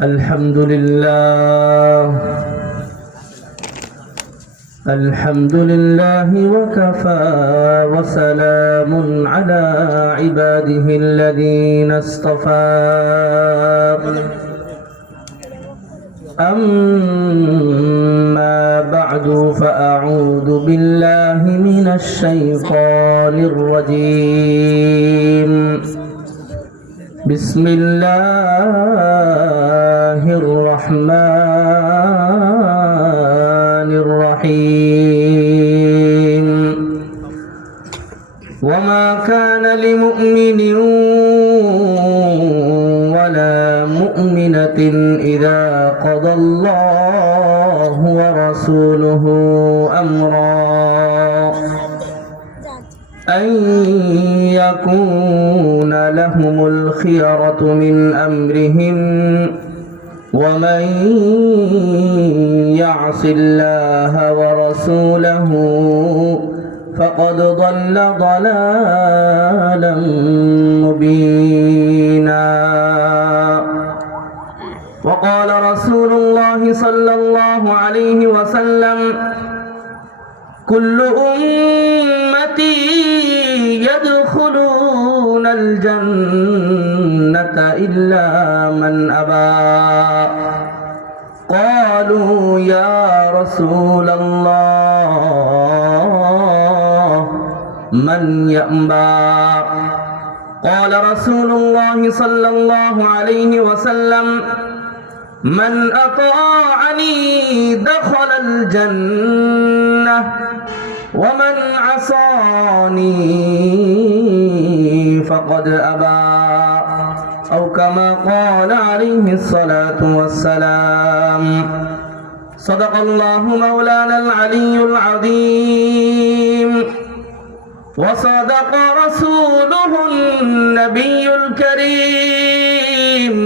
الحمد لله الحمد لله وكفى وسلام على عباده الذين اصطفى أما بعد فأعوذ بالله من الشيطان الرجيم بسم الله الرحمن الرحيم وما كان لمؤمن ولا مؤمنة إذا قضى الله ورسوله أمرا أن يكون لهم الخيرة من أمرهم ومن يعص الله ورسوله فقد ضل ضلالا مبينا وقال رسول الله صلى الله عليه وسلم كل أمتي يدخلون الجنة إلا من أبى قالوا يا رسول الله من يأبى قال رسول الله صلى الله عليه وسلم من أطاعني دخل الجنة ومن عصاني فقد أبى أو كما قال عليه الصلاة والسلام صدق الله مولانا العلي العظيم وصدق رسوله النبي الكريم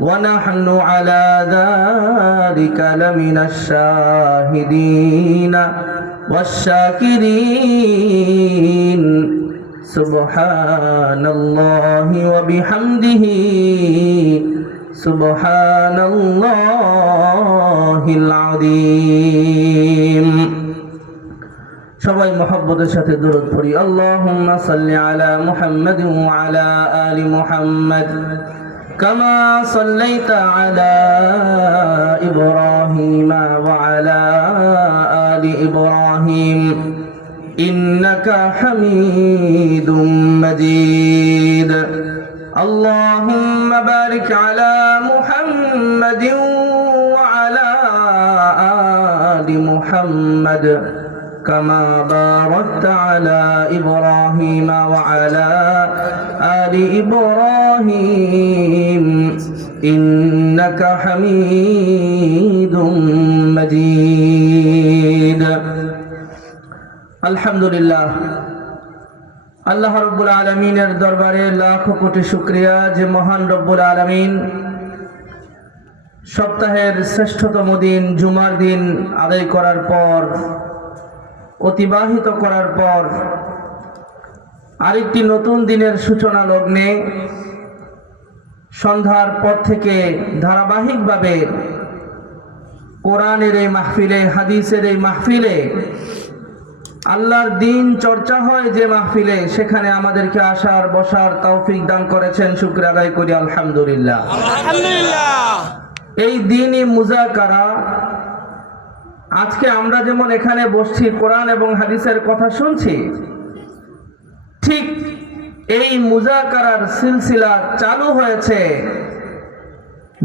ونحن على ذلك لمن الشاهدين والشاكرين سبحان الله وبحمده سبحان الله العظيم সবাই মহব্বতের সাথে দরুদ পড়ি আল্লাহুম্মা সাল্লি আলা মুহাম্মাদ ওয়া আলা আলি মুহাম্মাদ كما صليت على إبراهيم وعلى آل إبراهيم إنك حميد مجيد اللهم بارك على محمد وعلى آل محمد كما باركت على إبراهيم وعلى آل إبراهيم إنك حميد مجيد الحمد لله আল্লাহ রব্বুল আলামিনের দরবারে লাখো কোটি শুকরিয়া যে মহান রব্বুল আলামিন সপ্তাহের শ্রেষ্ঠতম দিন জুমার দিন আদায় করার পর অতিবাহিত করার পর আরেকটি নতুন দিনের সূচনা লগ্নে সন্ধ্যার পর থেকে ধারাবাহিকভাবে কোরআনের এই মাহফিলে হাদিসের এই মাহফিলে আল্লাহর দিন চর্চা হয় যে মাহফিলে সেখানে আমাদেরকে আসার বসার তৌফিক দান করেছেন শুকরিয়া আদায় করি আলহামদুলিল্লাহ। এই দিনই মুযাকারা আজকে আমরা যেমন এখানে বসছি কোরআন এবং হাদিসের কথা শুনছি ঠিক এই মুযাকারার সিলসিলা চালু হয়েছে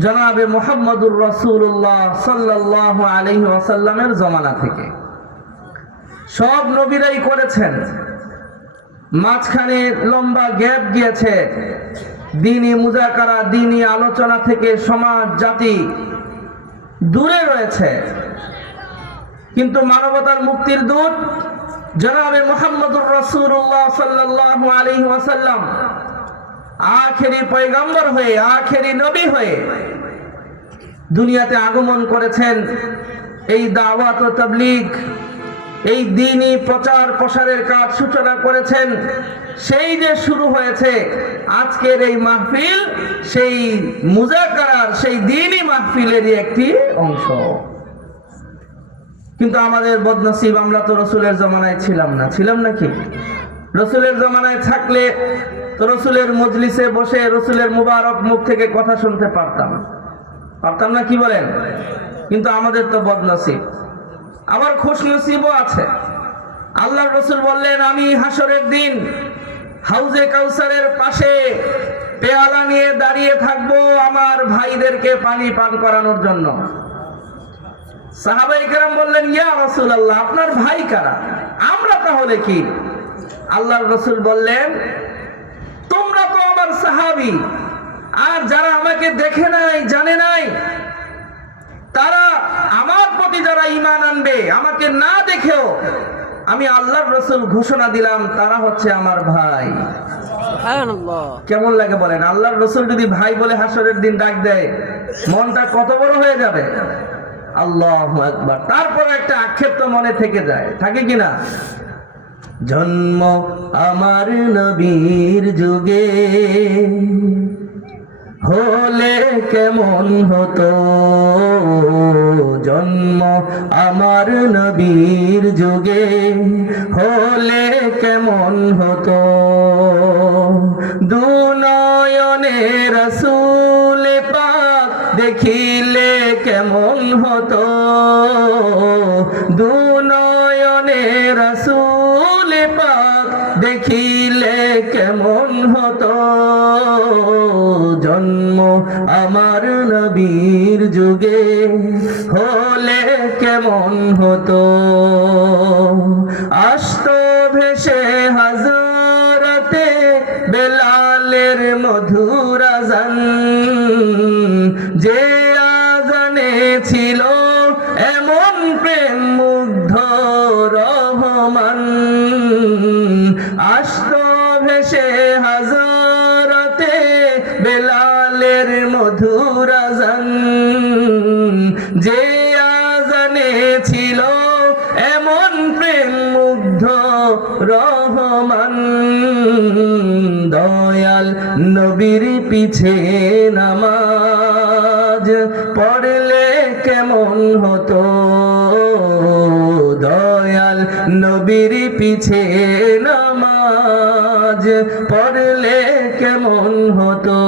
জনাবে মুহাম্মদুর রাসূলুল্লাহ সাল্লাল্লাহু আলাইহি ওয়াসাল্লামের জমানা থেকে। সব নবীরাই করেছেন, মাঝখানে লম্বা গ্যাপ গিয়েছে, দ্বীনি মুযাকারা দ্বীনি আলোচনা থেকে সমাজ জাতি দূরে রয়েছে, কিন্তু মানবতার মুক্তির দূত জনাবে মুহাম্মদুর রাসূলুল্লাহ সাল্লাল্লাহু আলাইহি ওয়াসাল্লাম আখেরি পয়গম্বর হয়ে আখেরি নবী হয়ে দুনিয়াতে আগমন করেছেন। এই দাওয়াত ও তাবলীগ এই দ্বীনি প্রচার প্রসারের কাজ সূচনা করেছেন। সেই যে শুরু হয়েছে আজকের এই মাহফিল, সেই মুযাকারার সেই দিনই মাহফিলেরই একটি অংশ। কিন্তু আমাদের বদনসিব, আমরা তো রসুলের জমানায় ছিলাম না। ছিলাম নাকি? রসুলের জমানায় থাকলে তো রসুলের মজলিসে বসে রসুলের মুবারক মুখ থেকে কথা শুনতে পারতাম না, কি বলেন? কিন্তু আমাদের তো বদনসিব। আবার খুশনসিবও আছে। আল্লাহর রসুল বললেন, আমি হাসরের দিন হাউজে কাউসারের পাশে পেয়ালা নিয়ে দাঁড়িয়ে থাকবো আমার ভাইদেরকে পানি পান করানোর জন্য। সাহাবায়ে কেরাম বললেন, ইয়া রাসূলুল্লাহ, আপনার ভাই কারা? আমরা তাহলে কি? আল্লাহর রসুল বললেন, তোমরা তো আমার সাহাবী, আর যারা আমাকে দেখে নাই, জানে নাই, তারা আমার প্রতি যারা ঈমান আনবে, আমাকে না দেখেও আমি আল্লাহর রসুল ঘোষণা দিলাম তারা হচ্ছে আমার ভাই। কেমন লাগে বলেন? আল্লাহর রসুল যদি ভাই বলে হাসরের দিন ডাক দেয়, মনটা কত বড় হয়ে যাবে। আল্লাহু আকবার। তারপর একটা আক্ষেপ তো মনে থেকে যায়, থাকে কিনা? জন্ম আমার নবীর যুগে হলে কেমন হতো, জন্ম আমার নবীর যুগে হলে কেমন হতো, দুনয়নে রাসূল পাক দেখিলে কেমন হতো, দুনয়নে রাসূল পাক দেখিলে কেমন হতো, জন্ম আমার নবীর যুগে হলে কেমন হতো, আসতো ভেসে হযরতে বেলালের মধুর আযান, যে আযানে ছিল এমন প্রেম মুগ্ধ রহমান, আসতো ভেসে হযরতে বেলালের মধুর আযান, যে আযানে ছিল এমন প্রেম মুগ্ধ রহমান, দয়াল নবীর পিছে নামাজ পড়লে কেমন হতো, দয়াল নবীর পিছে নামাজ পড়লে কেমন হতো,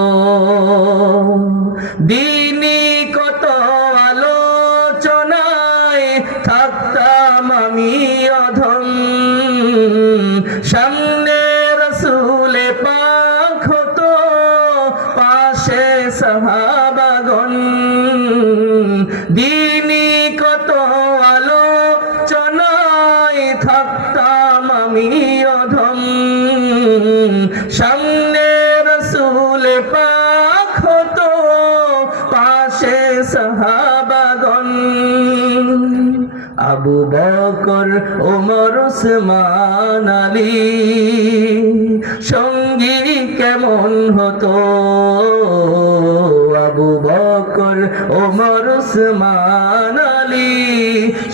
দিনী কত আলোচনায় থাকতাম আমি অধম, সামনে রাসূলে পাক হতো, পাশে সাহাবাগণ, দিনী কত আলোচনায় থাকতাম আমি অধম, সামনে রাসূলে পাক হতো, পাশে সাহাবাগণ, আবু বকর ওমর উসমান আলী সঙ্গী কেমন হতো, আবু বকর ওমর উসমান আলী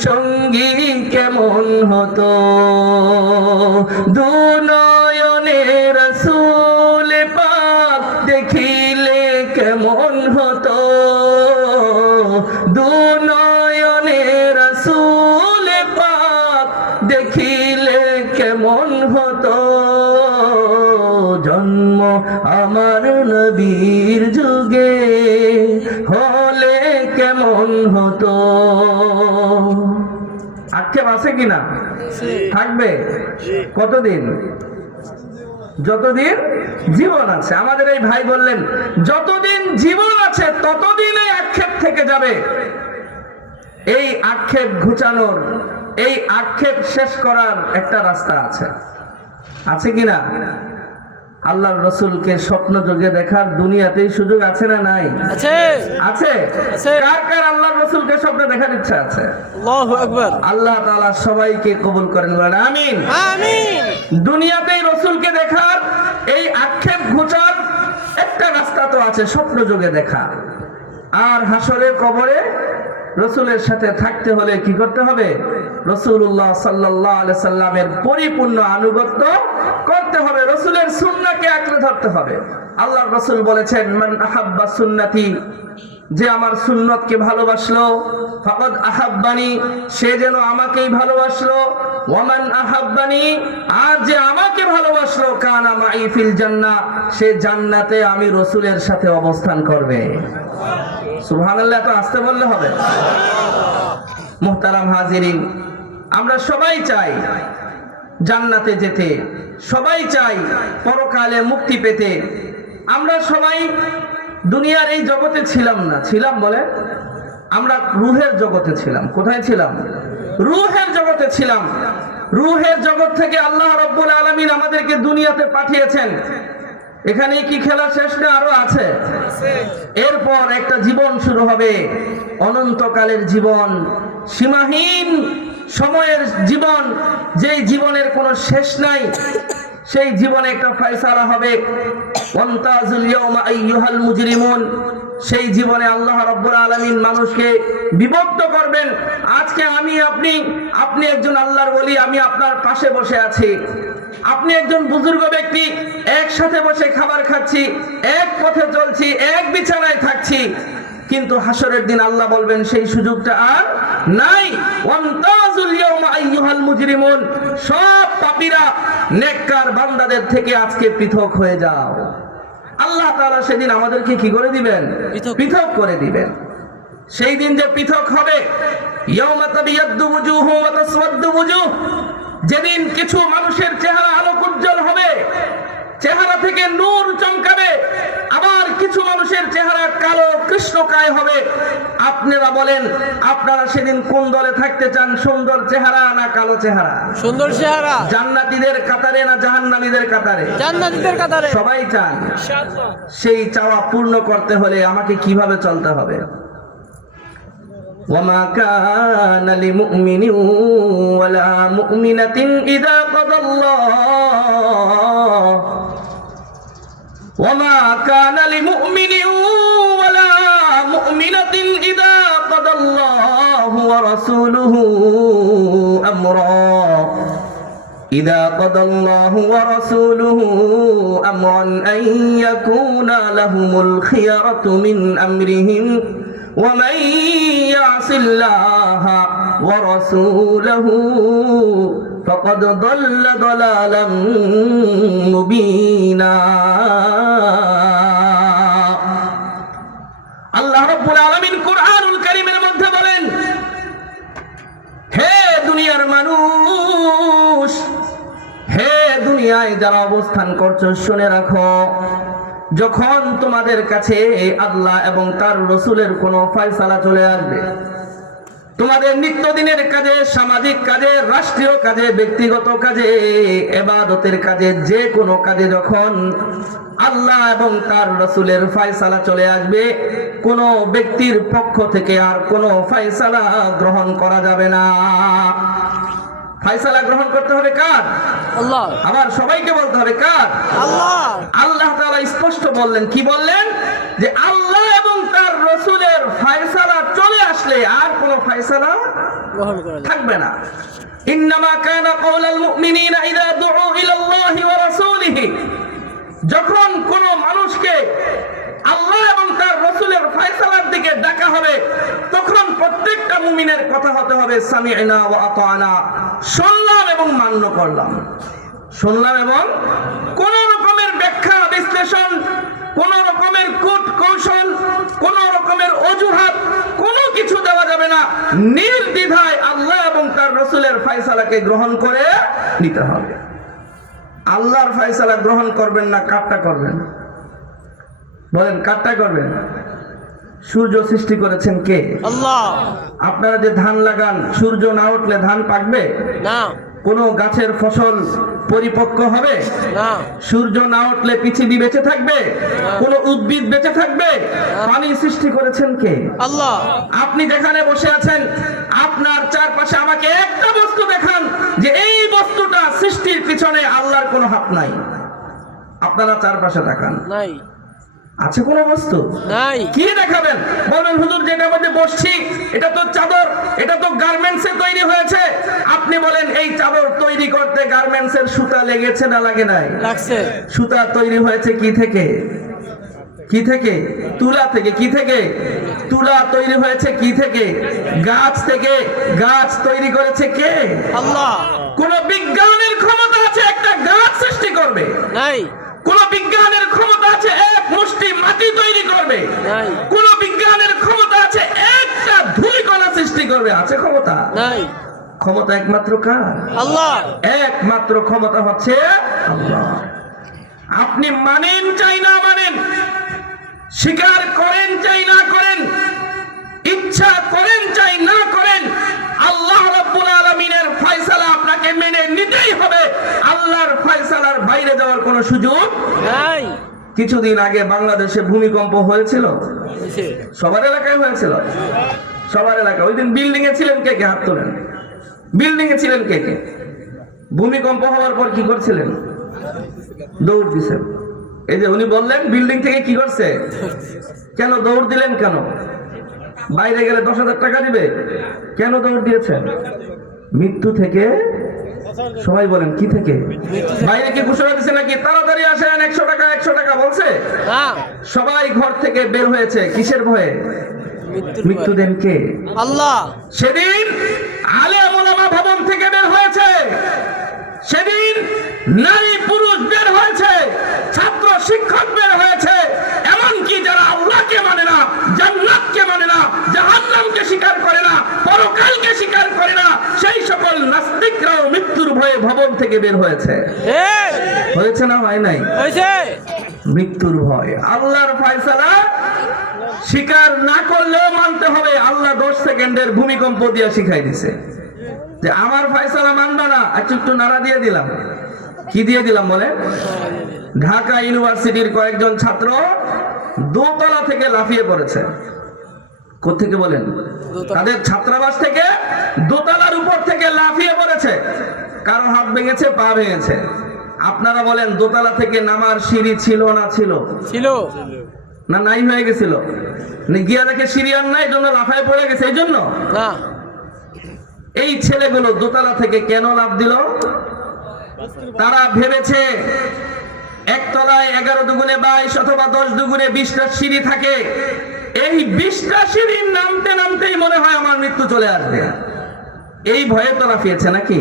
সঙ্গী কেমন হতো, দুনয়নে রাসূল পাক দেখিলে কেমন হতো, দুনয়নে রাসূল পাক দেখিলে কেমন হতো, জন্ম আমার নবীর যুগে হলে কেমন হতো। আক্ষেপ আছে কিনা? থাকবে। কতদিন? যতদিন জীবন আছে। আমাদের এই ভাই বললেন, যতদিন জীবন আছে ততদিন এই আক্ষেপ থেকে যাবে। এই আক্ষেপ ঘুচানোর, এই আক্ষেপ শেষ করার একটা রাস্তা আছে। আছে কিনা? আল্লাহর রসুলকে স্বপ্ন যোগে দেখার দুনিয়াতেই সুযোগ আছে না নাই? আছে। আছে। কার কার আল্লাহর রসুলকে স্বপ্নে দেখার ইচ্ছা আছে? আল্লাহু আকবার। আল্লাহ তাআলা সবাইকে কবুল করেন, বলেন আমিন। আমিন। দুনিয়াতেই রসুলকে দেখার এই আক্ষেপ ঘুচার একটা রাস্তা তো আছে, স্বপ্ন যোগে দেখা। আর হাসরের কবরে রসুলের সাথে থাকতে হলে কি করতে হবে? রাসূলুল্লাহ সাল্লাল্লাহু আলাইহি সাল্লামের পরিপূর্ণ আনুগত্য করতে হবে, রসুলের সুন্নাহকে আঁকড়ে ধরতে হবে। আল্লাহর রাসূল বলেছেন, মান আহাব্বা সুন্নতি, যে আমার সুন্নতকে ভালোবাসলো, ফাকাদ আহাব্বানি, সে যেন আমাকেই ভালোবাসলো, ওয়ামান আহাব্বানি, আর যে আমাকে ভালোবাসলো, কানা মাই ফিল জান্নাহ, সে জান্নাতে আমি রাসূলের সাথে অবস্থান করবে। সুবহানাল্লাহ। তো আসতে বললে হবে। মুহতারাম হাজিরিন, আমরা সবাই চাই জান্নাতে যেতে, সবাই চাই পরকালে মুক্তি পেতে। আমরা সবাই দুনিয়ার এই জগতে ছিলাম না, ছিলাম বলে, আমরা রুহের জগতে ছিলাম। কোথায় ছিলাম? রুহের জগতে ছিলাম। রুহের জগৎ থেকে আল্লাহ রাব্বুল আলামিন আমাদেরকে দুনিয়াতে পাঠিয়েছেন। এখানে কি খেলা শেষ না, আরো আছে? এরপর একটা জীবন শুরু হবে, অনন্তকালের জীবন, সীমাহীন সময়ের জীবন, যেই জীবনের কোনো শেষ নাই। সেই জীবনে একটা ফয়সালা হবে, ওয়ান্তাজুল ইয়াওমা আইয়ুহাল মুজরিমুন। সেই জীবনে আল্লাহ রাব্বুল আলামিন মানুষকে বিভক্ত করবেন। আজকে আমি আপনি একজন আল্লাহর ওলি, আমি আপনার পাশে বসে আছি। আপনি একজন বুজুর্গ ব্যক্তি, একসাথে বসে খাবার খাচ্ছি, এক পথে চলছি, এক বিছানায় থাকছি। কিন্তু হাসরের দিন আল্লাহ বলবেন সেই সুযোগটা আর নাই। ওয়ান্তাজুল ইয়াওমা আইয়ুহাল মুজরিমুন, সব পাপীরা নেককার বান্দাদের থেকে আজকে পৃথক হয়ে যাও। আল্লাহ তাআলা সেদিন আমাদেরকে কি করে দিবেন? পৃথক করে দিবেন। সেই দিন যে পৃথক হবে, ইয়াওমা তাবিয়াদ্দু ওয়ুজুহু ওয়া তাসওয়াদ্দু ওয়ুজুহ, যেদিন কিছু মানুষের চেহারা আলোক উজ্জ্বল হবে, চেহারা থেকে নূর চমকাবে, আবার কিছু মানুষের চেহারা কালো কৃষ্ণকায় হবে। আপনারা বলেন, আপনারা সেদিন কোন দলে থাকতে চান? সুন্দর চেহারা না কালো চেহারা? সুন্দর চেহারা। জান্নাতীদের কাতারে না জাহান্নামীদের কাতারে? জান্নাতীদের কাতারে। সবাই চান। ইনশাআল্লাহ। সেই চাওয়া পূর্ণ করতে হলে আমাকে কিভাবে চলতে হবে? ওয়ামা কানা লিমুমিনিন ওয়ালা মুমিনাতিন ইযা কাদাল্লাহ وما كان لمؤمن ولا مؤمنة إذا قضى الله ورسوله أمرا أن يكون لهم الخيرة من أمرهم ومن يعص الله ورسوله فقد ضل ضلالا مبينا। আল্লাহ রাব্বুল আলামিন কুরআনুল কারীমের মধ্যে বলেন, হে দুনিয়ার মানুষ, হে দুনিয়ায় যারা অবস্থান করছো, শুনে রাখো, যখন তোমাদের কাছে আল্লাহ এবং তার রাসূলের কোনো ফয়সালা চলে আসবে, তোমাদের নিত্যদিনের কাজে, সামাজিক কাজে, রাষ্ট্রীয় কাজে, ব্যক্তিগত কাজে, ইবাদতের কাজে, যে কোনো কাজে যখন আল্লাহ এবং তার রাসূলের ফয়সালা চলে আসবে, কোনো ব্যক্তির পক্ষ থেকে আর কোনো ফয়সালা গ্রহণ করা যাবে না। ফয়সালা গ্রহণ করতে হবে কার? আল্লাহ। আবার সবাইকে বলতে হবে কার? আল্লাহ। আল্লাহ তাআলা স্পষ্ট বললেন, কি বললেন? যে আল্লাহ এবং তার রাসূলের ফয়সালা চলে আসলে আর কোনো ফয়সালা গ্রহণ করা থাকবে না। ইন্নামা কানা কাওলাল মুমিনিনা ইযা দুউ ইলাল্লাহি ওয়া রাসূলিহি, যখন কোন মানুষকে আল্লাহ এবং তার রাসূলের ফয়সালার দিকে ডাকা হবে, তখন প্রত্যেকটা মুমিনের কথা হতে হবে সামি'না ওয়া আতা'না, শুনলাম এবং মান্য করলাম। শুনলাম এবং কোন রকমের ব্যাখ্যা বিশ্লেষণ, কোন রকমের কূট কৌশল, কোন রকমের অজুহাত, কোনো কিছু দেওয়া যাবে না। নির্দ্বিধায় আল্লাহ এবং তার রাসূলের ফয়সালাকে গ্রহণ করে নিতে হবে। আল্লাহর ফয়সালা গ্রহণ করবেন না, কাটটা করবেন? বলেন, কাটটা করবেন? সূর্য সৃষ্টি করেছেন কে? আল্লাহ। আপনারা যে ধান লাগান, সূর্য না উঠলে ধান পাকবে না। কোন গাছের ফসল পরিপক্ক হবে না। সূর্য না উঠলে পৃথিবী বেঁচে থাকবে? কোন উদ্ভিদ বেঁচে থাকবে? পানি সৃষ্টি করেছেন কে? আল্লাহ। আপনি যেখানে বসে আছেন, আপনার চারপাশে আমাকে একটা বস্তু দেখান যে এই বস্তুটা সৃষ্টির পিছনে আল্লাহর কোনো হাত নাই। আপনারা চারপাশে তাকান, নাই। আছে কোন বস্তু? নাই। কি দেখাবেন? বলবেন, হুজুর যেটার মধ্যে বসছি এটা তো চাদর, এটা তো গার্মেন্টসে তৈরি হয়েছে। আপনি বলেন, এই চাদর তৈরি করতে গার্মেন্টসের সুতা লেগেছে না লাগে নাই? লাগছে। সুতা তৈরি হয়েছে কি থেকে? কি থেকে? তুলা থেকে। কি থেকে? তুলা তৈরি হয়েছে কি থেকে? গাছ থেকে। গাছ তৈরি করেছে কে? আল্লাহ। কোন বিজ্ঞানের ক্ষমতা আছে একটা গাছ সৃষ্টি করবে? নাই। কোন বিজ্ঞানের ক্ষমতা আছে এক মুষ্টি মাটি তৈরি করবে? নাই। কোন বিজ্ঞানের ক্ষমতা আছে একটা ধূলিকণা সৃষ্টি করবে? আছে ক্ষমতা? নাই। ক্ষমতা একমাত্র কার? আল্লাহ। একমাত্র ক্ষমতা হচ্ছে আল্লাহ। আপনি মানেন চাই না মানেন, স্বীকার করেন চাই না করেন, ইচ্ছা করেন চাই না করেন, আল্লাহ রাব্বুল আলামিনের ফয়সালা আপনাকে মেনে নিতেই হবে। আল্লাহর ফয়সালার বাইরে যাওয়ার কোনো সুযোগ নাই। কিছুদিন আগে বাংলাদেশে ভূমিকম্প হয়েছিল, হয়েছে। সবার এলাকায় হয়েছিল, সবার এলাকায়। ওই দিন বিল্ডিং এ ছিলেন কে কে? হাত তোলেন। বিল্ডিং এ ছিলেন কে কে? ভূমিকম্প হওয়ার পর কি করছিলেন? দৌড় দিছেন। এই যে উনি বললেন বিল্ডিং থেকে কি করছে? কেন দৌড় দিলেন? কেন? বাইরে গেলে 10,000 টাকা দিবে? কেন দৌড় দিয়েছেন? মৃত্যু থেকে। সবাই বলেন কি থেকে? বাইরে কি ঘোষণা দিচ্ছে নাকি তাড়াতাড়ি আসেন 100 টাকা 100 টাকা বলছে? না। সবাই ঘর থেকে বের হয়েছে কিসের ভয়ে? মৃত্যু দেন কে? আল্লাহ। সেদিন আলেম ওলামা ভবন থেকে বের হয়েছে, সেদিন নারী পুরুষ বের হয়েছে, ছাত্র শিক্ষক বের হয়েছে, এমনকি যারা আল্লাহকে মানে না, জান্নাতকে মানে না, জাহান্নামকে স্বীকার করে না, পরকালকে স্বীকার করে না, সেই সকল নাস্তিকরাও মৃত্যুর ভয়ে ভবন থেকে বের হয়েছে। হয়েছে না হয় নাই? হয়েছে। মৃত্যুর ভয়। আল্লাহর ফয়সালা স্বীকার না করলেও মানতে হবে। আল্লাহ 10 সেকেন্ডের ভূমিকম্প দিয়ে শিখাই দিছে যে আমার ফয়সালা মানবা না, আচ্ছা একটু নাড়া দিয়ে দিলাম। কি দিয়ে দিলাম বলে? ঢাকা ইউনিভার্সিটির কয়েকজন ছাত্র দোতলা থেকে লাফিয়ে পড়েছে। কোত্থেকে বলেন? তাদের ছাত্রাবাস থেকে দোতলার উপর থেকে লাফিয়ে পড়েছে। কারো হাত ভেঙেছে, পা ভেঙেছে। আপনারা বলেন দোতলা থেকে নামার সিঁড়ি ছিল না ছিল? ছিল না নাই হয়ে গেছিল? গিয়া দেখে সিঁড়ি আর নাই, জন্য লাফায় পড়ে গেছে। এই জন্য না। এই ছেলেগুলো দোতলা থেকে কেন লাফ দিল? তারা ভেবেছে একতলায় 11 দুগুণে 22 অথবা 10 দুগুণে 20টা সিঁড়ি থাকে। এই 20টা সিঁড়ি নামতে নামতেই মনে হয় আমার মৃত্যু চলে আসবে। এই ভয়ে তো লাফিয়েছে নাকি?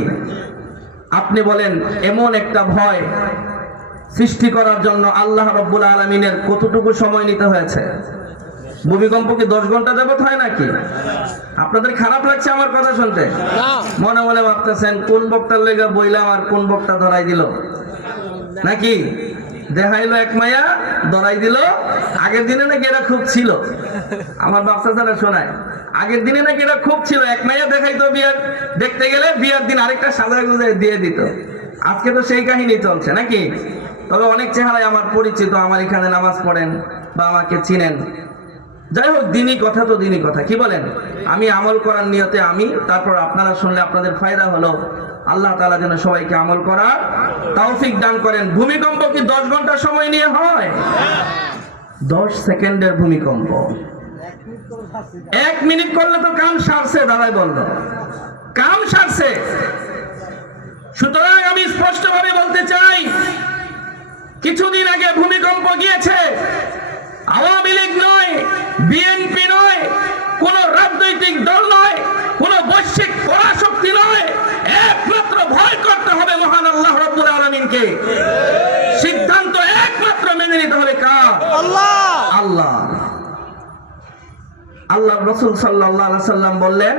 আপনি বলেন এমন একটা ভয় সৃষ্টি করার জন্য আল্লাহ রাব্বুল আলামিনের কতটুকু সময় নিতে হয়েছে? ভূমিকম্প কি 10 ঘন্টা যাবত হয় নাকি? আপনাদের খারাপ লাগছে আমার কথা শুনতে? না। মনে মনে ভাবতেছেন কোন বক্তার লেগা বইলাম আর কোন বক্তা ধরাই দিল নাকি? দেখাইলো এক মায়া ধরাই দিল। আগের দিনে নাকি এটা খুব ছিল, আমার বাচ্চা ছাড়া শোনায়। আগের দিনে নাকি এটা খুব ছিল, এক মাইয়া দেখাইতো বিয়ার দেখতে গেলে, বিয়ার দিন আরেকটা সাজা গুজায় দিয়ে দিত। আজকে তো সেই কাহিনী চলছে নাকি? তবে অনেক চেহারায় আমার পরিচিত, আমার এখানে নামাজ পড়েন বা আমাকে চিনেন। যাই হোক, দিনই কথা তো দিনই কথা। কি বলেন? আমি আমল করার নিয়তে আমি, তারপর আপনারা শুনলে আপনাদের ফায়দা হলো। আল্লাহ তাআলা যেন সবাইকে আমল করার তৌফিক দান করেন। ভূমিকম্প কি 10 ঘন্টা সময় নিয়ে হয়? 10 সেকেন্ডের ভূমিকম্প। 1 মিনিট করলে তো কাম সারছে। দাদাই বলল কাম সারছে। সুতরাং আমি স্পষ্টভাবে বলতে চাই, কিছুদিন আগে ভূমিকম্প গিয়েছে। আওয়ামী লীগ নয়, বিএনপি নয়, কোন রাজনৈতিক দল নয়, কোন বৈশ্বিক পরাশক্তি নয়, একমাত্র ভয় করতে হবে মহান আল্লাহ রাব্বুল আলামিনকে। সিদ্ধান্ত একমাত্র মেনে নিতে হবে কার? আল্লাহ। আল্লাহ। আল্লাহ রাসূল সাল্লাল্লাহু আলাইহি সাল্লাম বললেন,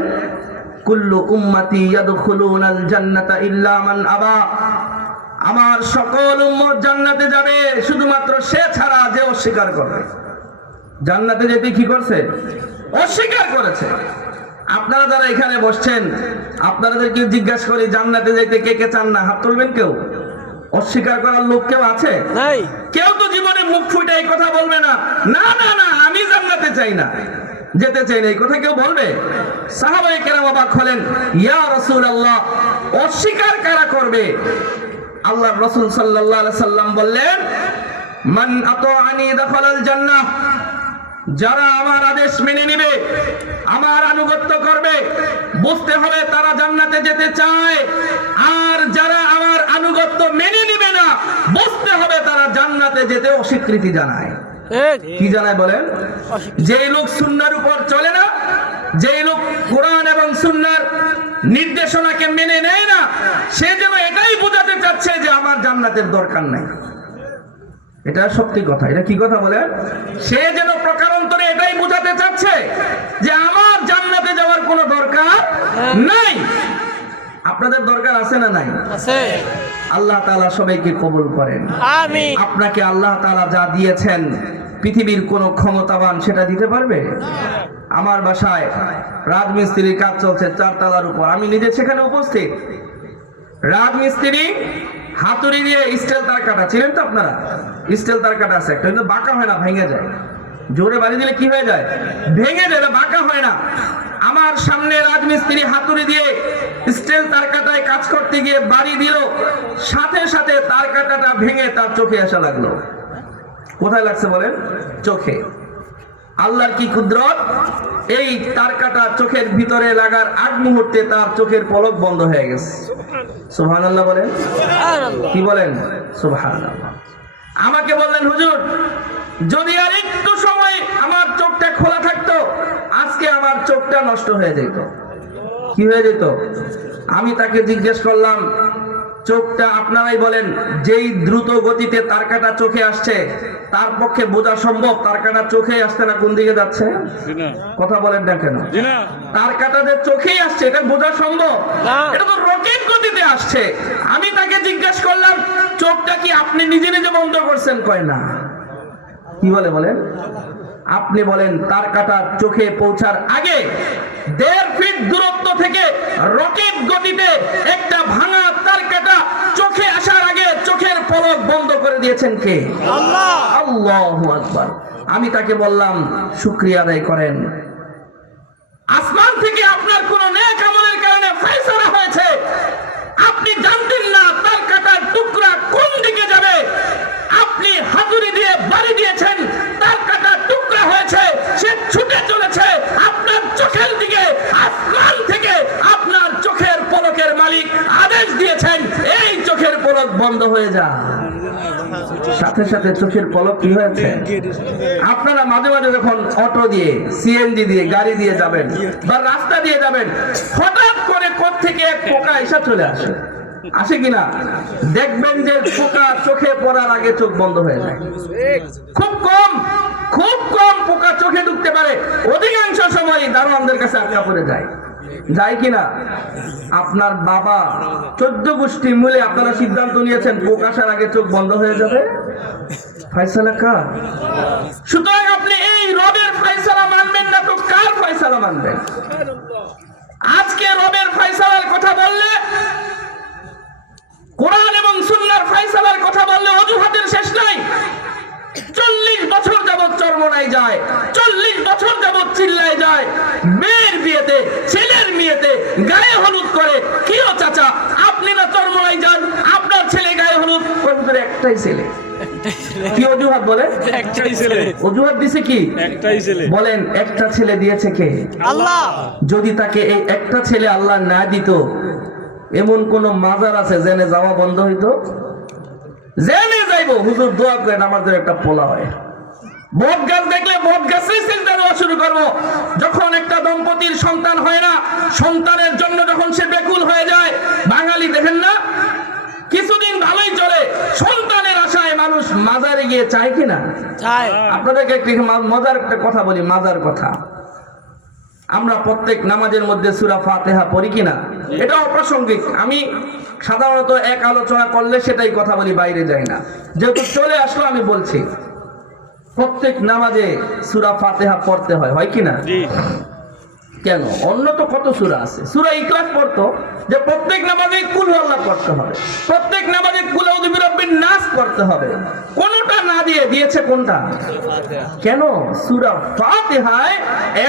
কুল্লু উম্মতি ইয়াদখুলুনাল জান্নাতা ইল্লা মান আবা। আমার সকল উম্মত জান্নাতে যাবে, শুধুমাত্র সে ছাড়া যে অস্বীকার করবে। জান্নাতে যেতে কি করছে? অস্বীকার করেছে। আপনারা যারা এখানে বসছেন, আপনাদেরকে জিজ্ঞাসা করি জান্নাতে যেতে কে কে চান না? হাত তুলবেন। কেউ অস্বীকার করার লোক কেউ আছে? নাই। কেউ তো জীবনে মুখ ফুটে এই কথা বলবে না, না না না আমি জান্নাতে চাই না, যেতে চাই না, এই কথা কেউ বলবে? সাহাবায়ে কেরাম অবাক হলেন, ইয়া রাসূলুল্লাহ, অস্বীকার কারা করবে? আল্লাহর রাসূল সাল্লাল্লাহু আলাইহি সাল্লাম বললেন, মান আতাআনি দাখালাল জান্নাহ। যারা আমার আদেশ মেনে নেবে, আমার আনুগত্য করবে, বুঝতে হবে তারা জান্নাতে যেতে চায়। আর যারা আমার আনুগত্য মেনে নেবে না, বুঝতে হবে তারা জান্নাতে যেতে অস্বীকৃতি জানায়। ঠিক কি জানায় বলেন? যেই লোক সুন্নাহর উপর চলে না, যেই লোক কোরআন এবং সুন্নাহর নির্দেশনাকে মেনে নেয় না, সে যেন এটাই বোঝাতে চাচ্ছে যে আমার জান্নাতের দরকার নাই। এটা সত্যি কথা। এটা কি কথা বলেন? সে যেন প্রকারান্তরে এটাই বোঝাতে চাচ্ছে যে আমার জান্নাতে যাওয়ার কোনো দরকার নাই। আপনাদের দরকার আছে না নাই? আছে। আল্লাহ তাআলা সবাইকে কবুল করেন। আমিন। আপনাকে আল্লাহ তাআলা যা দিয়েছেন পৃথিবীর কোন ক্ষমতাবান সেটা দিতে পারবে? আমার বাসায় রাজমিস্ত্রির কাজ চলছে 4 তলার উপর, আমি নিজে সেখানে উপস্থিত। রাজমিস্ত্রি হাতুড়ি দিয়ে স্টিল তার কাটা, ছিলেন তো আপনারা? স্টিল তার কাটা আছে একটা, কিন্তু বাঁকা হয় না, ভেঙে যায়। জোরে বাড়ি দিলে কি হয়ে যায়? ভেঙে যায়, বাঁকা হয় না। আমার সামনে রাজমিস্ত্রি হাতুড়ি দিয়ে স্টিল তার কাটায় কাজ করতে গিয়ে বাড়ি দিল, সাথে সাথে তার কাটাটা ভেঙে তার চোখে আসা লাগলো। কোথায় লাগছে বলেন? চোখে। আল্লাহর কি কুদরত! এই তার কাটা চোখের ভিতরে লাগার আগ মুহূর্তে তার চোখের পলক বন্ধ হয়ে গেছে। সুবহানাল্লাহ বলেন। কি বলেন? সুবহানাল্লাহ। আমাকে বললেন, হুজুর যদি আর একটু সময় আমার চোখটা খোলা থাকতো, আজকে আমার চোখটা নষ্ট হয়ে যেত। কি হয়ে যেত? আমি তাকে জিজ্ঞেস করলাম, চোখটা আপনারাই বলেন, যেই দ্রুত গতিতে তার কাটা চোখে আসছে তার পক্ষে বোঝা সম্ভব তার কাটা চোখে আসছে না কোন দিকে যাচ্ছে? কথা বলেন না কেন? তার কাটা যে চোখেই আসছে এটা বোঝা সম্ভব? এটা তো রকেট গতিতে আসছে। আমি তাকে জিজ্ঞেস করলাম, চোখটা কি আপনি নিজে নিজে বন্ধ করছেন? কয় না। কি বলে বলেন? আপনি বলেন তার কাটা চোখে পৌঁছার আগে 1.5 ফিট দূরত্ব থেকে রকেট গতিতে একটা ভাঙা তার কাটা চোখে আসার আগে চোখের পলক বন্ধ করে দিয়েছেন কে? আল্লাহ। আল্লাহু আকবার। আমি তাকে বললাম, শুকরিয়া আদায় করেন। আসমান থেকে আপনার কোন নেক আমলের কারণে ফয়সালা হয়েছে, আপনি জানতেন না তার কাটার টুকরা কোন দিকে যাবে। আপনি হাতুড়ি দিয়ে বাড়ি দিয়েছেন, তার কাটার টুকরা হয়েছে, সে ছুটে চলেছে আপনার চোখের দিকে। আসমান থেকে আপনার চোখের পলকের মালিক আদেশ দিয়েছেন, এই চোখের পলক বন্ধ হয়ে যা। সাথে সাথে চোখের পলক কি হয়েছে? আপনারা মাঝে মাঝে যখন অটো দিয়ে, সিএনজি দিয়ে, গাড়ি দিয়ে যাবেন বা রাস্তা দিয়ে যাবেন, হঠাৎ করে কোত্থেকে এক পোকা এসে চলে আসে, আসে কিনা? দেখবেন যে পোকা চোখে পড়ার আগে চোখ বন্ধ হয়ে যায়। খুব কম পোকা চোখে ঢুকতে পারে, অধিকাংশ সময় দারোয়ানদের কাছে আটকা পড়ে যায়। যায় কিনা? আপনার বাবা 14 গোষ্ঠী মিলে আপনারা সিদ্ধান্ত নিয়েছেন পোকা আসার আগে চোখ বন্ধ হয়ে যাবে। ফয়সালা কার? সুতরাং আপনি এই রবের ফয়সালা মানবেন না তো কার ফয়সালা মানবেন? আজকে রবের ফয়সালার কথা বললে, কোরআন এবং সুন্নাহর ফয়সালার কথা বললে অজুহাতের শেষ নাই। 40 বছর যাবত চরমনায় যায়, 40 বছর যাবত চিল্লায় যায়, মেয়ের বিয়েতে, ছেলের বিয়েতে গায়ে হলুদ করে। কিও চাচা, আপনি না চরমনায় যান, আপনার ছেলে গায়ে হলুদ? একটাই ছেলে। কি অজুহাত বলে? একটাই ছেলে। অজুহাত দিছে কি? একটাই ছেলে। বলেন একটা ছেলে দিয়েছে কে? আল্লাহ। যদি তাকে এই একটা ছেলে আল্লাহ না দিত, এমন কোন মাজার আছে জেনে যাওয়া বন্ধ হইতো? জেনে যাইবো, হুজুর দোয়া করেন আমার জন্য একটা পোলা হয়। বট গাছ দেখলে বট গাছেই সিজদা দেওয়া শুরু করবো। যখন একটা দম্পতির সন্তান হয় না, সন্তানের জন্য যখন সে বেকুল হয়ে যায়, বাঙালি দেখেন না কিছুদিন ভালোই চলে, সন্তানের আশায় মানুষ মাজারে গিয়ে চায় কিনা? চাই। আপনাদেরকে একটি মজার একটা কথা বলি, মাজার কথা। আমরা প্রত্যেক নামাজের মধ্যে সূরা ফাতিহা পড়ি কিনা? এটা অপ্রাসঙ্গিক, আমি সাধারণত এক আলোচনা করলে সেটাই কথা বলি, বাইরে যাই না। যেহেতু চলে আসলো আমি বলছি, প্রত্যেক নামাজে সূরা ফাতিহা পড়তে হয়, হয় কিনা? কেন? অন্য তো কত সূরা আছে। সূরা ইখলাস পড়তো, যে প্রত্যেক নামাজে কুল আল্লাহ পড়তে হবে, প্রত্যেক নামাজে কুল আউযু বিরাব্বিন নাস পড়তে হবে। কোনটা না দিয়ে দিয়েছে কোনটা? কেন? সূরা ফাতিহায়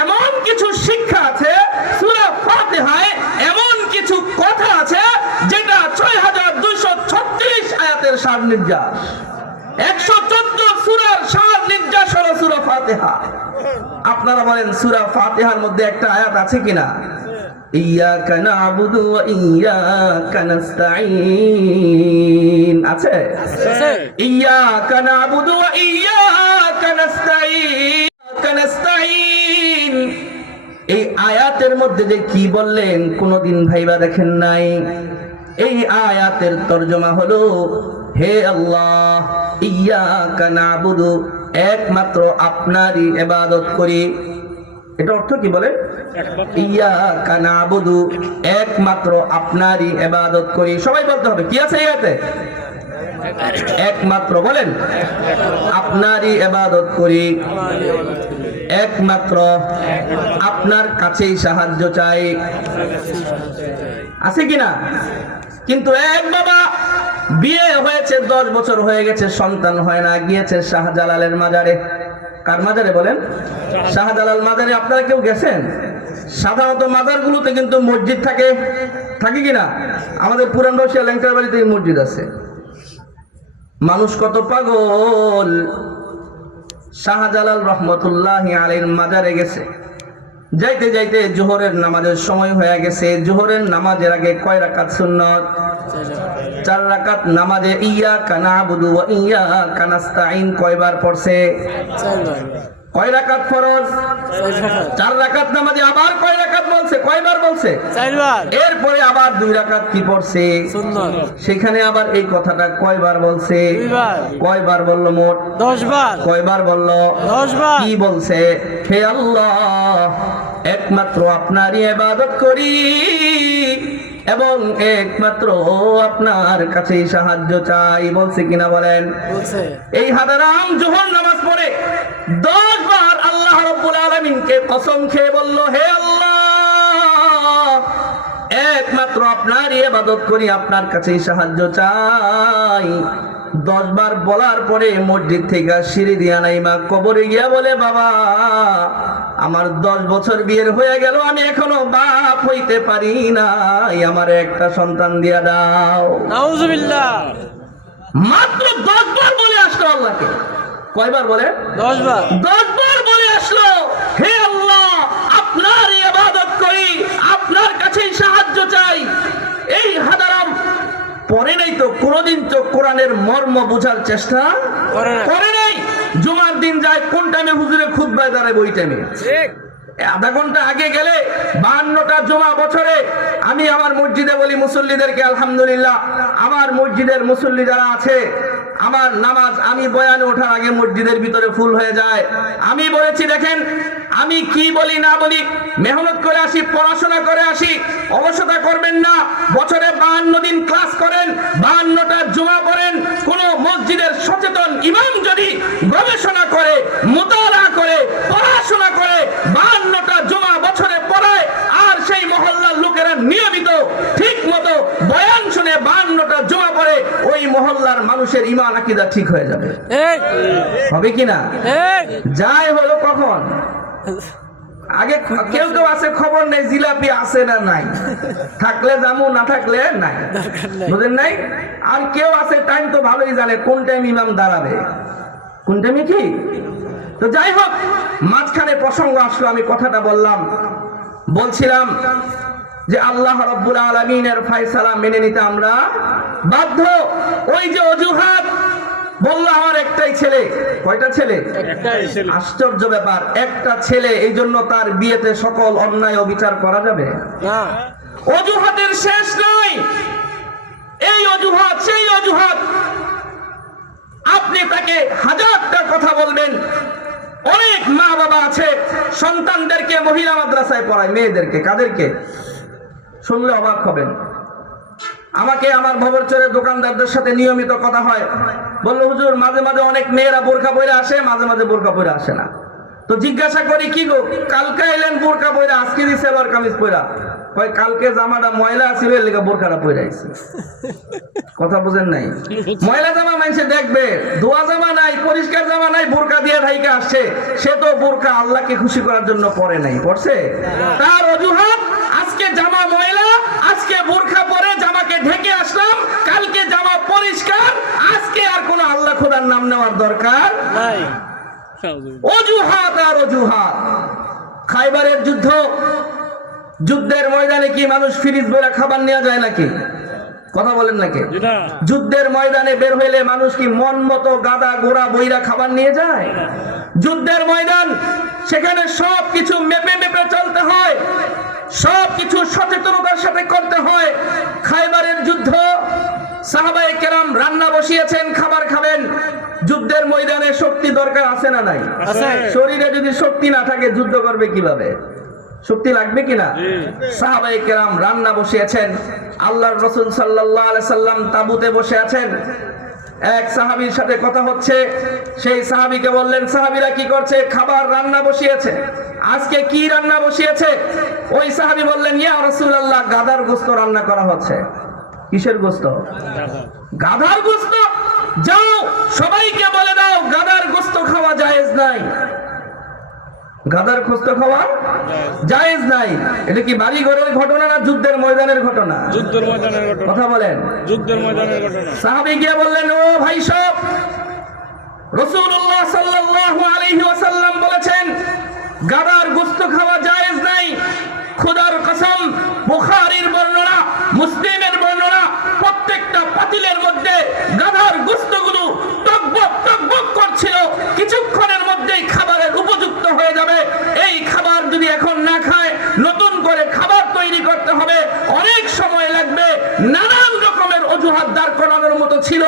এমন কিছু শিক্ষা আছে, সূরা ফাতিহায় এমন কিছু কথা আছে যেটা ৬২৩৬ আয়াতের সার নির্যাস। ১১৪ সূরার সার নির্যাস হলো সূরা ফাতিহা। আপনারা বলেন সূরা ফাতিহার মধ্যে একটা আয়াত আছে কিনা? ইয়াকা না'বুদু ওয়া ইয়াকা নাস্তাঈন আছে? ইয়াকা না'বুদু ওয়া ইয়াকা নাস্তাইন। এই আয়াতের মধ্যে যে কি বললেন কোনদিন ভাইবা দেখেন নাই। এই আয়াতের তরজমা হলো, হে আল্লাহ, ইয়্যাকা না'বুদু, একমাত্র আপনারই ইবাদত করি। এটা অর্থ কি বলে? ইয়্যাকা না'বুদু, একমাত্র আপনারই ইবাদত করি। সবাই বলতে হবে, কি আছে এতে? একমাত্র, বলেন, আপনারই ইবাদত করি, একমাত্র আপনার কাছেই সাহায্য চাই। আছে কিনা? কিন্তু এক বাবা বিয়ে হয়েছে, 10 বছর হয়ে গেছে, সন্তান হয় না, গিয়েছে শাহজালালের মাজারে। কার মাজারে বলেন? শাহজালাল মাজারে। আপনারা কেউ গেছেন? সাধারণত মাজারগুলোতে কিন্তু মসজিদ থাকে, থাকে কিনা? আমাদের পুরান বর্ষিয়া ল্যাংটার বাড়িতে মসজিদ আছে। মানুষ কত পাগল! শাহজালাল রহমতুল্লাহি আলাইহির মাজারে গেছে। যাইতে যাইতে জোহরের নামাজের সময় হয়ে গেছে। জোহরের নামাজের আগে কয় রাকাত সুন্নত? 4 রাকাত নামাজে ইয়্যাকা না'বুদু ওয়া ইয়্যাকা নাস্তাইন কয়বার পড়ছে? 4 বার। কয় রাকাত ফরজ? 4 রাকাত নামাজে আবার কয় রাকাত বলছে? কয়বার বলছে? 4 বার। এরপরে আবার 2 রাকাত কি পড়ছে? সুন্নত। সেখানে আবার এই কথাটা কয়বার বলছে? 2 বার। কয়বার বলল মোট? 10 বার। কয়বার বলল? 10 বার। কি বলছে? হে আল্লাহ, একমাত্র আপনারই ইবাদত করি এবং একমাত্র আপনার কাছেই সাহায্য চাই। বলছে কিনা বলেন? বলছে। এই হাদারাম জোহর নামাজ পড়ে 10 বার আল্লাহ রাব্বুল আলামিনকে কসম খেয়ে বলল, হে আল্লাহ, একমাত্র আপনারই ইবাদত করি, আপনার কাছেই সাহায্য চাই। 10 বার বলার পরে মসজিদ থেকে সিঁড়ি দিয়া নাইমা কবরে গিয়া বলে, বাবা, আমার 10 বছর বিয়ের হয়ে গেল, আমি এখনো বাপ হইতে পারি নাই, আমার একটা সন্তান দিয়া দাও। নাউজুবিল্লাহ। মাত্র 10 বার বলে আসলো আল্লাহকে। কয়বার বলে? 10 বার। 10 বার বলে আসলো, হে আল্লাহ, আপনার ইবাদত করি, আপনার কাছেই সাহায্য চাই। এই হাদারাম পড়ে নাই তো কোনদিন, তো কোরআনের মর্ম বোঝার চেষ্টা করে নাই। জুমার দিন যায় কোন টাইমে হুজুরে খুতবায় দাঁড়ায়? ওই টাইমে। ঠিক। আধা ঘন্টা আগে গেলে 52টা জুমা বছরে আমি আমার মসজিদে বলি মুসল্লিদেরকে, আলহামদুলিল্লাহ, আমার মসজিদের মুসল্লি যারা আছে, আমার নামাজ আমি বয়ানে ওঠার আগে মসজিদের ভিতরে ফুল হয়ে যায়। আমি বলেছি, দেখেন, আমি কি বলি না বলি, মেহনত করে আসি, পড়াশোনা করে আসি, অলসতা করবেন না। বছরে 52 দিন ক্লাস করেন, 52টা জুমা পড়েন। কোন মসজিদের সচেতন ইমাম যদি গবেষণা করে, মুতালা করে, পড়াশোনা করে 52টা জুমা বছরে পড়ায়, আর সেই মহল্লার লোকেরা নিয়মিত ঠিক মতো বয়ান শুনে 52টা জুমা পড়ে, ওই মহল্লার মানুষের ঈমান আকীদা ঠিক হয়ে যাবে। ঠিক। হবে কিনা? ঠিক। যাই হলো কখন? আগে কেউ কেউ আছে খবর নেই জিলাপি আছে না নাই, থাকলে জামু, না থাকলে নাই, বুঝেন নাই? আর কেউ আছে টাইম তো ভালোই জানে কোন টাইম ইমাম দাঁড়াবে, কোন টাইমে কি। তো যাই হোক, মাঝখানে প্রসঙ্গ আসলো, আমি কথাটা বলছিলাম যে আল্লাহ রাব্বুল আলামিনের ফয়সালা মেনে নিতে আমরা বাধ্য। ওই যে অজুহাত বললো, আমার একটাই ছেলে। কয়টা ছেলে? একটাই ছেলে। আশ্চর্য ব্যাপার, একটা ছেলে, এই জন্য তার বিয়েতে সকল অন্যায় ও বিচার করা যাবে না। অজুহাতের শেষ নাই। এই অজুহাত সেই অজুহাত, আপনি তাকে হাজারটা কথা বলবেন। অনেক মা বাবা আছে সন্তানদেরকে মহিলা মাদ্রাসায় পড়ায়, মেয়েদেরকে। কাদেরকে? শুনলে অবাক হবেন। আমাকে আমার ভবরচরের দোকানদারদের সাথে নিয়মিত কথা হয়, বললো, হুজুর, মাঝে মাঝে অনেক মেয়েরা বোরকা পরে আসে, মাঝে মাঝে বোরকা পরে আসে না। তো জিজ্ঞাসা করি, কি গো, কালকে এলেন বোরকা পরে, আজকে দিছে আবার কামিজ পরা? কয়, কালকে জামাটা ময়লা ছিল, এর লেগে বোরকাটা পরে আইছে। কথা বুঝেন নাই? ময়লা জামা মানুষে দেখবে, ধোয়া জামা নাই, পরিষ্কার জামা নাই, বোরকা দিয়ে ঢাইকে আসছে, সে তো বোরকা আল্লাহকে খুশি করার জন্য পরে নাই, পড়ছে। তার অজুহাত, আজকে জামা ময়লা, আজকে বোরকা পরে জামাকে ঢেকে আসলাম, কালকে জামা পরিষ্কার, আজকে আর কোনো আল্লাহ খোদার নাম নেওয়ার দরকার নাই। অজুহাত আর অজুহাত। খাইবারের যুদ্ধের ময়দানে কি মানুষ ফ্রিজ বলে খাবার নেওয়া যায় নাকি? কথা বলেন নাকি? জি না। যুদ্ধের ময়দানে বের হইলে মানুষ কি মন মতো গাদা গোড়া বইরা খাবার নিয়ে যায়? যুদ্ধের ময়দান, সেখানে সব কিছু মেপে মেপে চলতে হয়, সব কিছু সচেতনতার সাথে করতে হয়। খায়বারের যুদ্ধ, সাহাবায়ে কেরাম রান্না বসিয়েছেন, খাবার খাবেন। যুদ্ধের ময়দানে শক্তি দরকার আছে না নাই? আছে। শরীরে যদি শক্তি না থাকে যুদ্ধ করবে কিভাবে? শক্তি লাগবে কিনা? সাহাবায়ে কেরাম রান্না বসিয়েছেন, আল্লাহর রাসূল সাল্লাল্লাহু আলাইহি সাল্লাম তাঁবুতে বসে আছেন। এক সাহাবীর সাথে কথা হচ্ছে, সেই সাহাবীকে বললেন, সাহাবীরা কি করছে? খাবার রান্না বসিয়েছে। আজকে কি রান্না বসিয়েছে? ওই সাহাবী বললেন, ইয়া রাসূলুল্লাহ, গাধার গোশত রান্না করা হচ্ছে। কিসের গোশত? গাধার গোশত। যাও সবাইকে বলে দাও গাধার গোশত খাওয়া জায়েজ নাই। গাধার গোশত খাওয়া জায়েজ নাই। এটা কি বাড়ি ঘরের ঘটনা না যুদ্ধের ময়দানের ঘটনা? যুদ্ধের ময়দানের ঘটনা। কথা বলেন। যুদ্ধের ময়দানের ঘটনা। সাহাবী গিয়ে বললেন, ও ভাই সব, রাসূলুল্লাহ সাল্লাল্লাহু আলাইহি ওয়াসাল্লাম বলেছেন গাধার গোশত খাওয়া জায়েজ নাই। খোদার কসম, বুখারীর বর্ণনা, মুসলিমের বর্ণনা, প্রত্যেকটা পাতিলের মধ্যে গাধার গোশতগুলো টকবক টকবক করছিল। কিছুক্ষণের মধ্যেই খাবারের উপযুক্ত হয়ে যাবে। এই খাবার যদি এখন না খায়, নতুন করে খাবার তৈরি করতে হবে, অনেক সময় লাগবে। নানান রকমের অজুহাত দাঁড় করানোর মতো ছিল।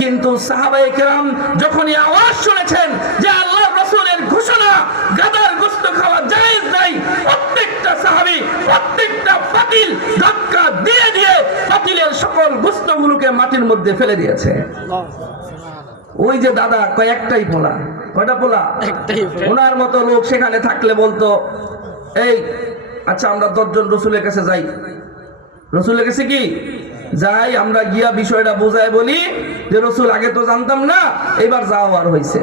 কিন্তু সাহাবায়ে কেরাম যখনই আওয়াজ শুনেছেন যে আল্লাহর রাসূলের ঘোষণা গাধার গোশত খাওয়া জায়েজ নাই, প্রত্যেকটা সাহাবী প্রত্যেকটা পাতিল ধাক্কা দিয়ে দিয়ে পাতিলের সকল গোশতগুলোকে মাটির মধ্যে ফেলে দিয়েছে। ওই যে দাদা কয়েকটাই পোলা, কয়টা পোলা? একটাই। ওনার মতো লোক সেখানে থাকলে বলতো, এই আচ্ছা আমরা 10 জন রসুলের কাছে যাই। রসুলের কাছে কি যাই, আমরা গিয়া বিষয়টা বোঝায় বলি যে রসুল আগে তো জানতাম না, এবার যাও আর হয়েছে।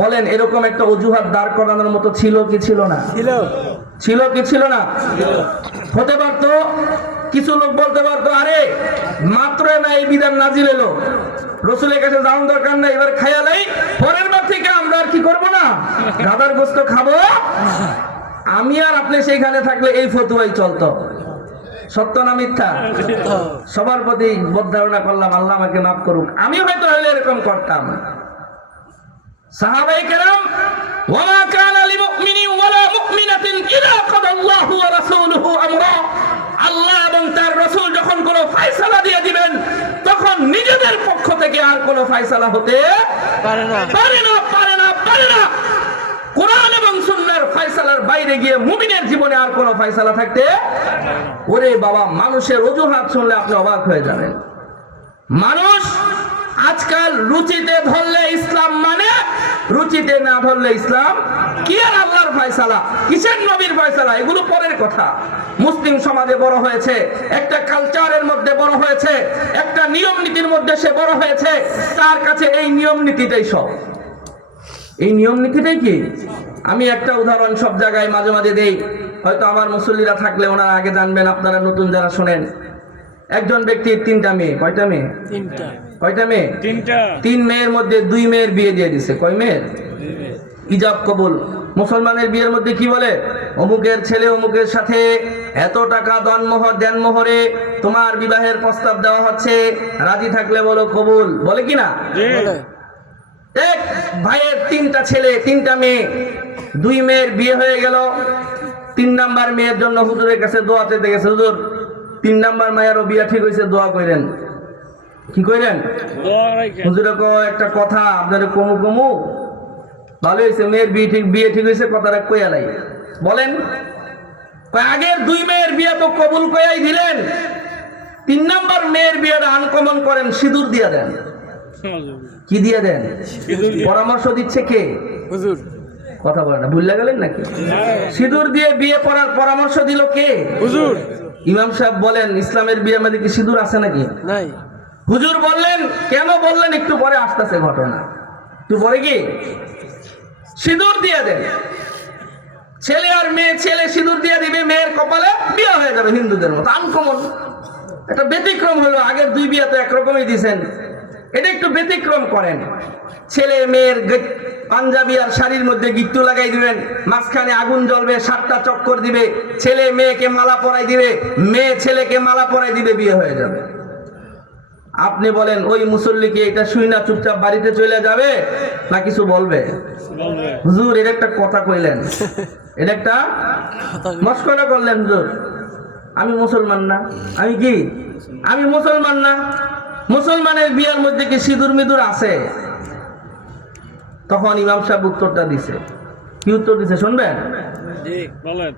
বলেন এরকম একটা অজুহাত দাঁড় করানোর মতো ছিল কি ছিল না? ছিল কি ছিল না? হতে পারতো। কিছু লোক বলতে পারতো, আরে মাত্র না এই বিধান নাজিল এলো, রসুলের কাছে যাওয়ার দরকার নাই, এবার খায়ালাই, পরের বার থেকে আমরা আর কি করবো না, গাধার গোশত খাবো। আমি আর আপনি সেইখানে থাকলে এই ফতুয়াই চলতো। সত্য না মিথ্যা? সবার প্রতি বদধারণা করলাম, আল্লাহ আমাকে মাফ করুক। আমি হয়তো হলে এরকম করতাম। সাহাবায়ে কেরাম, ওয়ামা কানা লিমুমিনিন ওয়ালা মুমিনাতিন ইযা কাদাল্লাহু ওয়া রাসূলুহু আমরা, আল্লাহ এবং তার রাসূল যখন কোনো ফয়সালা দিয়ে দিবেন, তখন নিজেদের পক্ষ থেকে আর কোনো ফয়সালা হতে পারে না, পারে না, পারে না, পারে না। কোরআন এবং সুন্নাহর ফয়সালার বাইরে গিয়ে মুমিনের জীবনে আর কোনো ফয়সালা থাকতে, ওরে বাবা, মানুষের অজুহাত শুনলে আপনি অবাক হয়ে যাবেন। মানুষ আজকাল রুচিতে ধরলে ইসলাম মানে, রুচিতে না ধরলে ইসলাম কি? আর আল্লাহর ফয়সালা, কিসের নবীর ফয়সালা? এগুলো পরের কথা। মুসলিম সমাজে বড় হয়েছে, একটা কালচারের মধ্যে বড় হয়েছে, একটা নিয়ম নীতির মধ্যে সে বড় হয়েছে। তার কাছে এই নিয়ম নীতিটাই সব। এই নিয়ম নীতিটাই কি? আমি একটা উদাহরণ সব জায়গায় মাঝে মাঝে দেই, হয়তো আমার মুসল্লিরা থাকলে ওনারা আগে জানবেন, আপনারা নতুন যারা শোনেন। একজন ব্যক্তির 3টা মেয়ে। কয়টা মেয়ে? 3টা। কয়টা মেয়ে? 3টা। 3 মেয়ের মধ্যে 2 মেয়ের বিয়ে দিয়ে দিছে। কয় মেয়ের? ইজাব কবুল। মুসলমানের বিয়ের মধ্যে কি বলে? অমুকের ছেলে অমুকের সাথে এত টাকা দেনমোহরে তোমার বিবাহের প্রস্তাব দেওয়া হচ্ছে, রাজি থাকলে বলো কবুল। বলে কি না? এক ভাইয়ের 3টা ছেলে 3টা মেয়ে, 2 মেয়ের বিয়ে হয়ে গেল। 3 নাম্বার মেয়ের জন্য হুজুরের কাছে দোয়া চেতে গেছে, হুজুর 3 নাম্বার মায়েরও বিয়ে ঠিক হয়েছে, দোয়া করেন। কি করেন? হুজুরে একটা কথা আপনাদের কমু ভালো হয়েছে, মেয়ের বিয়ে ঠিক হয়েছে, কথাটা কইয়ালাই বলেন। আগের 2 মেয়ের বিয়ে তো কবুল কয়াই দিলেন, 3 নাম্বার মেয়ের বিয়েটা আনকমন করেন, সিঁদুর দিয়ে দেন। কি দিয়ে দেন? পরামর্শ দিচ্ছে কে? হুজুর। কথা বলে না, ভুলে গেলেন নাকি? সিঁদুর দিয়ে বিয়ে করার পরামর্শ দিল কে? হুজুর। ইমাম সাহেব বলেন, ইসলামের বিয়ের মধ্যে কি সিঁদুর আছে নাকি? নাই। হুজুর বললেন, কেন বললেন? একটু পরে আসতেছে ঘটনা। একটু পরে কি সিঁদুর দিয়ে দেন। ছেলে আর মেয়ে, ছেলে সিঁদুর দিয়ে দিবে, মেয়ের কপালে বিয়ে হয়ে যাবে হিন্দুদের মতো। আনকমন একটা ব্যতিক্রম হলো। আগের 2 বিয়ে তো একরকমই দিয়েছেন, এটা একটু ব্যতিক্রম করেন। ছেলে মেয়ের পাঞ্জাবি আর শাড়ির মধ্যে গিট্টু লাগাই দিবেন, মাঝখানে আগুন জ্বলবে, 7টা চক্কর দিবে, ছেলে মেয়েকে মালা পরাই দিবে, মেয়ে ছেলেকে মালা পরাই দিবে, বিয়ে হয়ে যাবে। আপনি বলেন ওই মুসল্লি কি এটা শুই না চুপচাপ বাড়িতে চলে যাবে না কিছু বলবে? বলবে। হুজুর এটা একটা কথা কইলেন, এটা একটা মস্করা করলেন হুজুর। আমি মুসলমান না। আমি কি? আমি মুসলমান না। মুসলমানের বিয়ের মধ্যে কি সিঁদুর মিদুর আছে? তখন ইমাম সাহেব উত্তরটা দিছে। কি উত্তর দিছে শুনবেন? জি বলেন।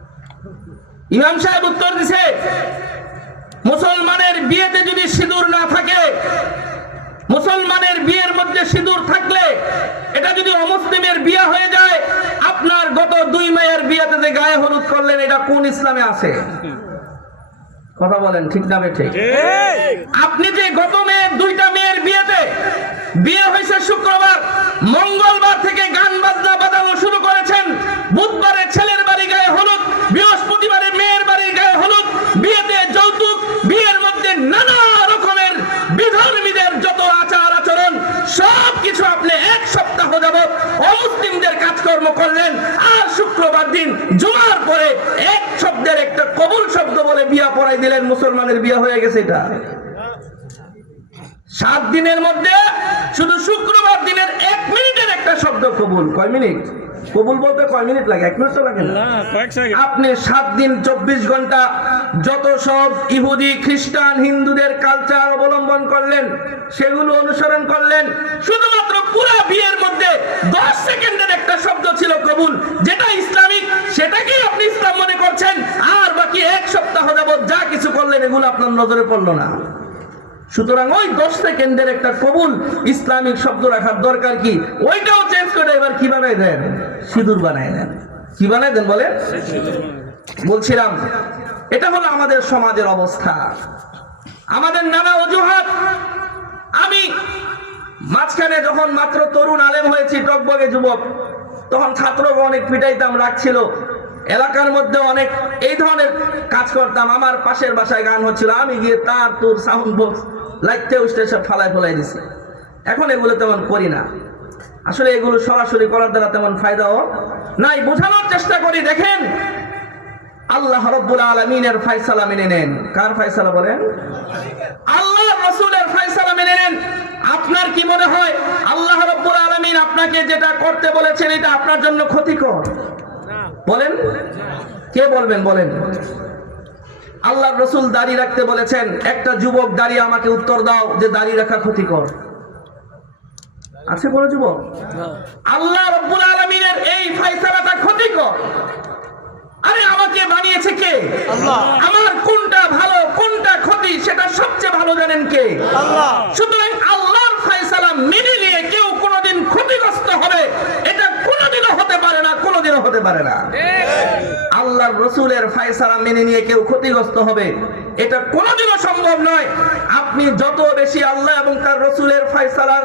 ইমাম সাহেব উত্তর দিছে, মুসলমানের বিয়েতে যদি সিঁদুর না থাকে, মুসলমানের বিয়ের মধ্যে সিঁদুর থাকলে এটা যদি অমুসলিমের বিয়ে হয়ে যায়, আপনার গত 2 মেয়ের বিয়েতে যে গায়ে হলুদ করলেন এটা কোন ইসলামে আছে? কথা বলেন ঠিক না বেঠিক? আপনি যে গত মেয়ের 2টা মেয়ের বিয়েতে বিয়ে হয়েছে শুক্রবার, মঙ্গলবার থেকে গান বাজনা বাজানো শুরু করেছেন, বুধবারে ছেলের বাড়ি গায়ে হলুদ, বৃহস্পতিবারে মেয়ের বাড়ির গায়ে হলুদ, বিয়েতে যৌতুক, বিয়ের মধ্যে নানা রকমের বিধর্মীদের যত আচার আচরণ সব কিছু আপনি 1 সপ্তাহ যাবত অমুসলিমদের কাজকর্ম করলেন, আর শুক্রবার দিন জুমার পরে এক শব্দের একটা কবুল শব্দ বলে বিয়া পড়াই দিলেন, মুসলমানের বিয়ে হয়ে গেছে। এটা 7 দিনের মধ্যে শুধু শুক্রবার দিনের 1 মিনিটের একটা শব্দ কবুল। কয় মিনিট? কবুল বলতে কয় মিনিট লাগে? 1 মিনিট তো লাগে না। না কয়েক সেকেন্ড। আপনি 7 দিন 24 ঘন্টা যত সব ইহুদি খ্রিস্টান হিন্দুদের কালচার অবলম্বন করলেন, সেগুলো অনুসরণ করলেন, শুধুমাত্র পুরো বিয়ের মধ্যে 10 সেকেন্ডের একটা শব্দ ছিল কবুল, যেটা ইসলামিক, সেটাকেই আপনি ইসলাম মনে করছেন, আর বাকি 1 সপ্তাহ যাবত যা কিছু করলেন এগুলো আপনার নজরে পড়লো না। সুতরাং ওই 10 সেকেন্ডের একটা কবুল ইসলামিক শব্দ রাখার দরকার কি? ওইটাও চেঞ্জ করে এবার কি বানাই দেন? সিঁদুর বানাই দেন। কি বানাই দেন বলে? বলছিলাম এটা হলো আমাদের সমাজের অবস্থা, আমাদের নানা অজুহাত। আমি মাঝখানে যখন মাত্র তরুণ আলেম হয়েছি, টকবগে যুবক, তখন ছাত্রকে অনেক পিটাইতাম, রাখছিল, এলাকার মধ্যে অনেক এই ধরনের কাজ করতাম। আমার পাশের বাসায় গান হচ্ছিল, আমি গিয়ে তার তোর সাউন্ড বক্স লাইটতে উঠতে সব ফালাই দিছি। এখন এগুলো তেমন করি না। আসলে এগুলো সরাসরি করার দ্বারা তেমন ফায়দাও নাই। বোঝানোর চেষ্টা করি। দেখেন, আল্লাহ রাব্বুল আলামিনের ফয়সালা মেনে নেন। কার ফয়সালা বলেন? আল্লাহর রাসূলের ফয়সালা মেনে নেন। আপনার কি মনে হয় আল্লাহ রাব্বুল আলামিন আপনাকে যেটা করতে বলেছেন এটা আপনার জন্য ক্ষতিকর? বলেন, কে বলবেন? বলেন। আল্লাহর রাসূল দাড়ি রাখতে বলেছেন, একটা যুবক দাঁড়িয়ে আমাকে উত্তর দাও যে দাড়ি রাখা ক্ষতিকর আছে কোন যুবক? আল্লাহ রাব্বুল আলামিনের এই ফয়সালাটা ক্ষতিকর। আরে আমাকে বানিয়েছে কে? আল্লাহ। আমার কোনটা ভালো কোনটা ক্ষতি সেটা সবচেয়ে ভালো জানেন কে? আল্লাহ। সুতরাং আল্লাহর ফয়সালা মেনে নিয়ে কেউ কোনোদিন ক্ষতিগ্রস্ত হবে এটা কোনোদিনও হতে পারে না, কোনোদিনও হতে পারে না। আল্লাহর রাসূলের ফয়সালা মেনে নিয়ে কেউ ক্ষতিগ্রস্ত হবে এটা কোনোদিনও সম্ভব নয়। আপনি যত বেশি আল্লাহ এবং তার রাসূলের ফয়সালার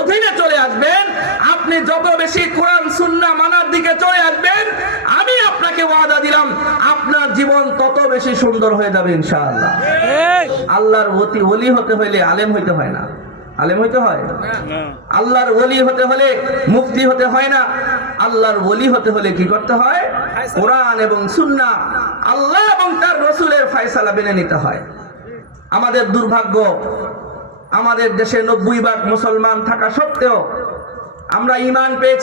অধীনে চলে আসবেন, আপনি যত বেশি কোরআন সুন্নাহ মানার দিকে চলে আসবেন, আমি আপনাকে ওয়াদা দিলাম আপনার জীবন তত বেশি সুন্দর হয়ে যাবে ইনশাআল্লাহ। আল্লাহর ওলি হতে হলে আলেম হইতে হয় না। আলেম হইতে হয়? আল্লাহর ওলি হতে হলে মুফতি হতে হয় না। আল্লাহর ওলি হতে হলে কি করতে হয়? কোরআন এবং সুন্নাহ, আল্লাহ এবং তার রাসূলের ফয়সালা মেনে নিতে হয়। আমাদের দুর্ভাগ্য, আমাদের দেশে 90 ভাগ মুসলমান থাকা সত্ত্বেও আমরা ঈমান পেয়েছি।